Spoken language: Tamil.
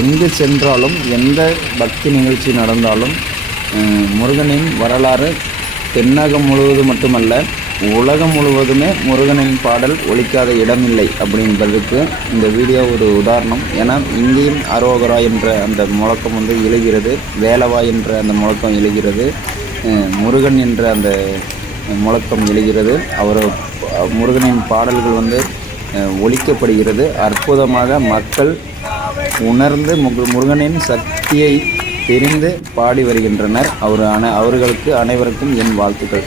எங்கு சென்றாலும் எந்த பக்தி நிகழ்ச்சி நடந்தாலும் முருகனின் வரலாறு தென்னகம் முழுவதும் மட்டுமல்ல உலகம் முழுவதுமே முருகனின் பாடல் ஒலிக்காத இடமில்லை அப்படின்றதுக்கு இந்த வீடியோ ஒரு உதாரணம். ஏன்னா இங்கேயும் அரோகரா என்ற அந்த முழக்கம் எழுகிறது, வேலவா என்ற அந்த முழக்கம் எழுகிறது, முருகன் என்ற அந்த முழக்கம் எழுகிறது. முருகனின் பாடல்கள் ஒலிக்கப்படுகிறது. அற்புதமாக மக்கள் உணர்ந்து முருகனின் சக்தியை தெரிந்து பாடி வருகின்றனர். அவர்களுக்கு அனைவருக்கும் என் வாழ்த்துக்கள்.